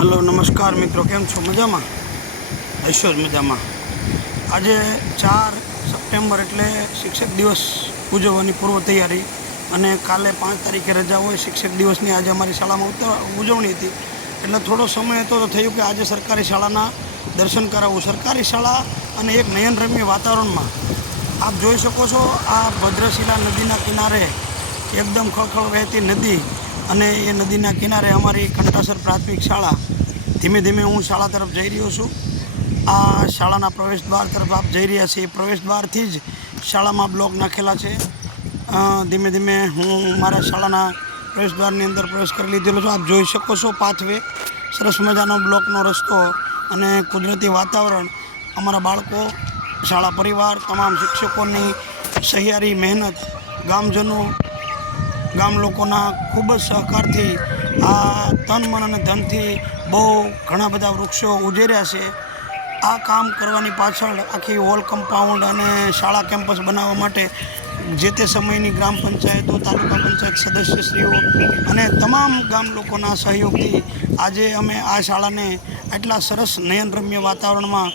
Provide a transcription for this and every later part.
Hello નમસ્કાર મિત્રો, કેમ છો? મજામાં? હશો જ મજામાં. આજે 4 સપ્ટેમ્બર એટલે શિક્ષક દિવસ ઉજવવાની પૂર્વ તૈયારી, અને કાલે 5 તારીખે રજા હોય શિક્ષક દિવસની. આજે અમારી શાળામાં ઉજવણી હતી, એટલે થોડો સમય હતો તો થયું કે આજે સરકારી શાળાના દર્શન કરાવવું. સરકારી શાળા અને એક નયનરમ્ય વાતાવરણમાં આપ જોઈ શકો છો. આ ભદ્રશિલા નદીના કિનારે એકદમ ખળખળ વહેતી નદી, અને એ નદીના કિનારે અમારી કંટાસર પ્રાથમિક શાળા. ધીમે ધીમે હું શાળા તરફ જઈ રહ્યો છું. આ શાળાના પ્રવેશ દ્વાર તરફ આપ જઈ રહ્યા છીએ. પ્રવેશ દ્વારથી જ શાળામાં બ્લોક નાખેલા છે. ધીમે ધીમે હું મારા શાળાના પ્રવેશ દ્વારની અંદર પ્રવેશ કરી લીધેલો છું. આપ જોઈ શકો છો પાથવે, સરસ મજાનો બ્લોકનો રસ્તો અને કુદરતી વાતાવરણ. અમારા બાળકો, શાળા પરિવાર, તમામ શિક્ષકોની સહિયારી મહેનત, ગામજનો, ગામ લોકોના ખૂબ જ સહકારથી આ તન મન અને ધનથી બહુ ઘણા બધા વૃક્ષો ઉજેર્યા છે. આ કામ કરવાની પાછળ આખી વોલ કમ્પાઉન્ડ અને શાળા કેમ્પસ બનાવવા માટે જે તે સમયની ગ્રામ પંચાયતો, તાલુકા પંચાયત સદસ્યશ્રીઓ અને તમામ ગામ લોકોના સહયોગથી આજે અમે આ શાળાને આટલા સરસ નયનરમ્ય વાતાવરણમાં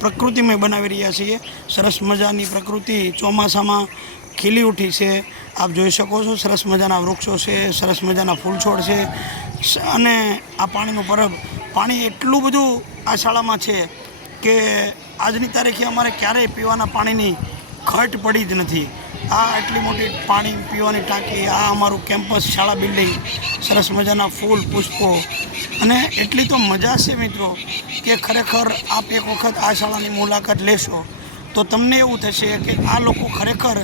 પ્રકૃતિમય બનાવી રહ્યા છીએ. સરસ મજાની પ્રકૃતિ ચોમાસામાં ખીલી ઉઠી છે. આપ જોઈ શકો છો, સરસ મજાના વૃક્ષો છે, સરસ મજાના ફૂલ છોડ છે, અને આ પાણીનું પરબ. પાણી એટલું બધું આ શાળામાં છે કે આજની તારીખે અમારે ક્યારેય પીવાના પાણીની ઘટ પડી જ નથી. આ એટલી મોટી પાણી પીવાની ટાંકી, આ અમારું કેમ્પસ, શાળા બિલ્ડિંગ, સરસ મજાના ફૂલ, પુષ્પો, અને એટલી તો મજા છે મિત્રો કે ખરેખર આપ એક વખત આ શાળાની મુલાકાત લેશો તો તમને એવું થશે કે આ લોકો ખરેખર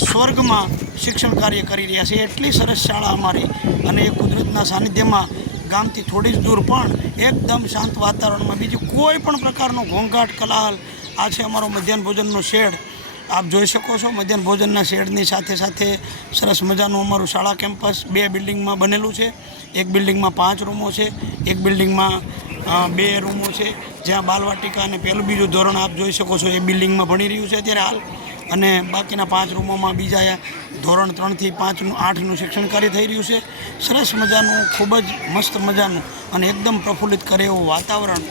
સ્વર્ગમાં શિક્ષણ કાર્ય કરી રહ્યા છે. એટલી સરસ શાળા અમારી, અને એ કુદરતના સાનિધ્યમાં, ગામથી થોડી જ દૂર પણ એકદમ શાંત વાતાવરણમાં, બીજું કોઈ પણ પ્રકારનો ઘોંઘાટ, કલાહલ. આ છે અમારો મધ્યાહન ભોજનનો શેડ. આપ જોઈ શકો છો, મધ્યાહન ભોજનના શેડની સાથે સાથે સરસ મજાનું અમારું શાળા કેમ્પસ 2 બિલ્ડિંગમાં બનેલું છે. એક બિલ્ડિંગમાં 5 રૂમો છે, એક બિલ્ડિંગમાં 2 રૂમો છે, જ્યાં બાલવાટિકા અને પહેલું બીજું ધોરણ આપ જોઈ શકો છો એ બિલ્ડિંગમાં ભણી રહ્યું છે અત્યારે હાલ. અને બાકીના 5 રૂમોમાં બીજા ધોરણ 3 થી 5, 8નું શિક્ષણ કાર્ય થઈ રહ્યું છે. સરસ મજાનું, ખૂબ જ મસ્ત મજાનું અને એકદમ પ્રફુલ્લિત કરે એવું વાતાવરણ,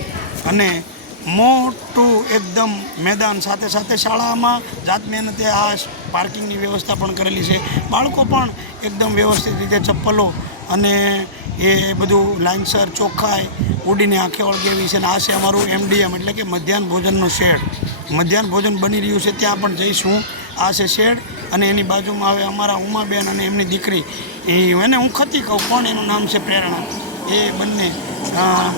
અને મોટું એકદમ મેદાન. સાથે સાથે શાળામાં જાત મહેનતે આ પાર્કિંગની વ્યવસ્થા પણ કરેલી છે. બાળકો પણ એકદમ વ્યવસ્થિત રીતે ચપ્પલો અને એ બધું લાઇનસર, ચોખ્ખાઈ ઉડીને આંખે વળગેવી છે. અને આ છે અમારું MDM એટલે કે મધ્યાહન ભોજનનો શેડ. મધ્યાહન ભોજન બની રહ્યું છે, ત્યાં પણ જઈશું. આ છે શેડ, અને એની બાજુમાં હવે અમારા ઉમાબેન અને એમની દીકરી, એને હું ખતી કહું પણ એનું નામ છે પ્રેરણા. એ બંને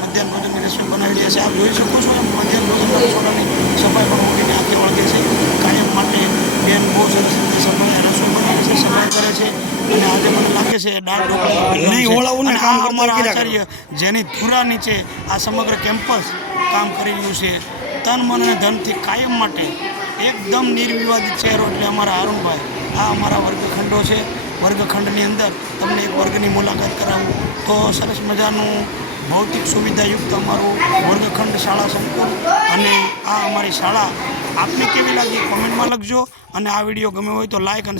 મધ્યાહન ભોજનની રસોઈ બનાવી રહ્યા છે. આપ જોઈ શકો છો મધ્યાહન ભોજનના રસોડાની સફાઈ પણ ઉડીને આંખે વળગે છે. કાયમ માટે બેન બહુ સરસ રીતે રસોઈ બનાવે છે, સફાઈ કરે છે. અને આજે મને લાગે છે દાળ ઢોકળીનું કામ અમારા આચાર્ય જેની ધુરા નીચે આ સમગ્ર કેમ્પસ કામ કરી રહ્યું છે. તન મન અને ધનથી કાયમ માટે એકદમ નિર્વિવાદિત ચહેરો એટલે અમારા અરુણભાઈ. આ અમારા વર્ગખંડો છે. વર્ગખંડની અંદર તમને એક વર્ગની મુલાકાત કરાવું તો સરસ મજાનું ભૌતિક સુવિધાયુક્ત અમારું વર્ગખંડ શાળા સંકુલ. અને આ અમારી શાળા આપને કેવી લાગી કોમેન્ટમાં લખજો, અને આ વિડીયો ગમે હોય તો લાઈક અને